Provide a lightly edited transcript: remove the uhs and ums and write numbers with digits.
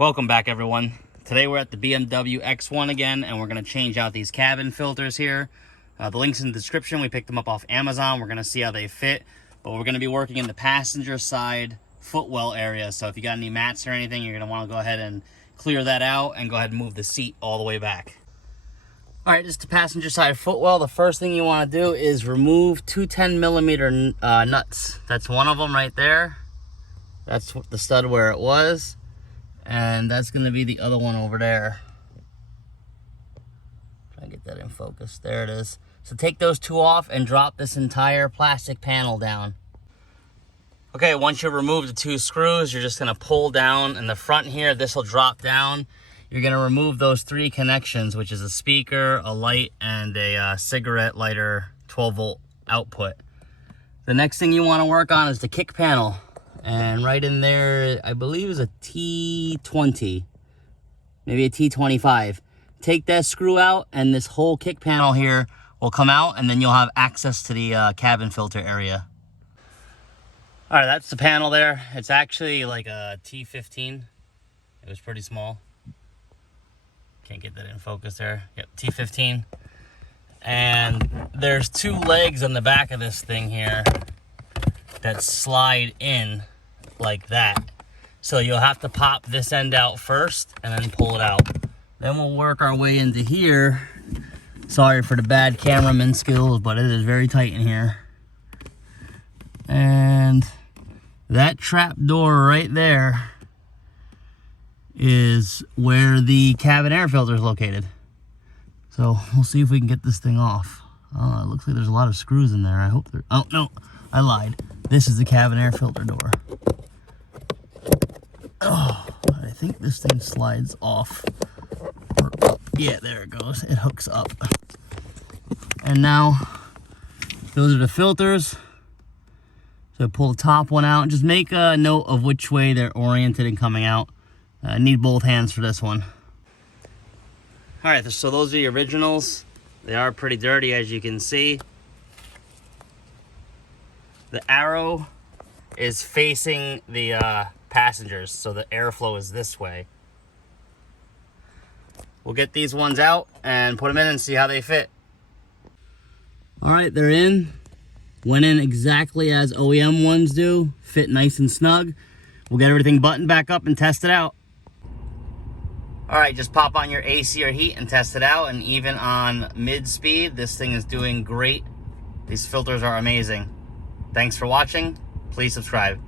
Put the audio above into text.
Welcome back, everyone. Today we're at the BMW X1 again, and we're going to change out these cabin filters here. The link's in the description. We picked them up off Amazon. We're going to see how they fit, but we're going to be working in the passenger side footwell area. So if you got any mats or anything, you're going to want to go ahead and clear that out and go ahead and move the seat all the way back. All right, just the passenger side footwell. The first thing you want to do is remove two 10mm nuts. That's one of them right there. That's the stud where it was. And that's going to be the other one over there. Try to get that in focus. There it is. So take those two off and drop this entire plastic panel down. Okay, once you remove the two screws, you're just going to pull down in the front here. This will drop down. You're going to remove those three connections, which is a speaker, a light, and a cigarette lighter 12-volt output. The next thing you want to work on is the kick panel. And right in there, I believe is a T20, maybe a T25. Take that screw out and this whole kick panel here will come out, and then you'll have access to the cabin filter area. All right, that's the panel there. It's actually like a T15. It was pretty small. Can't get that in focus there. Yep, T15. And there's two legs on the back of this thing here that slide in like that. So you'll have to pop this end out first and then pull it out. Then we'll work our way into here. Sorry for the bad cameraman skills, but it is very tight in here. And that trap door right there is where the cabin air filter is located. So we'll see if we can get this thing off. Oh, it looks like there's a lot of screws in there. I hope there, oh no, I lied. This is the cabin air filter door. Oh, I think this thing slides off or up. Yeah, there it goes. It hooks up. And now, those are the filters. So pull the top one out. Just make a note of which way they're oriented and coming out. I need both hands for this one. All right, so those are the originals. They are pretty dirty, as you can see. The arrow is facing the passengers, so the airflow is this way. We'll get these ones out and put them in and see how they fit. All right, they're in. Went in exactly as OEM ones do. Fit nice and snug. We'll get everything buttoned back up and test it out. All right, just pop on your AC or heat and test it out. And even on mid-speed, this thing is doing great. These filters are amazing. Thanks for watching. Please subscribe.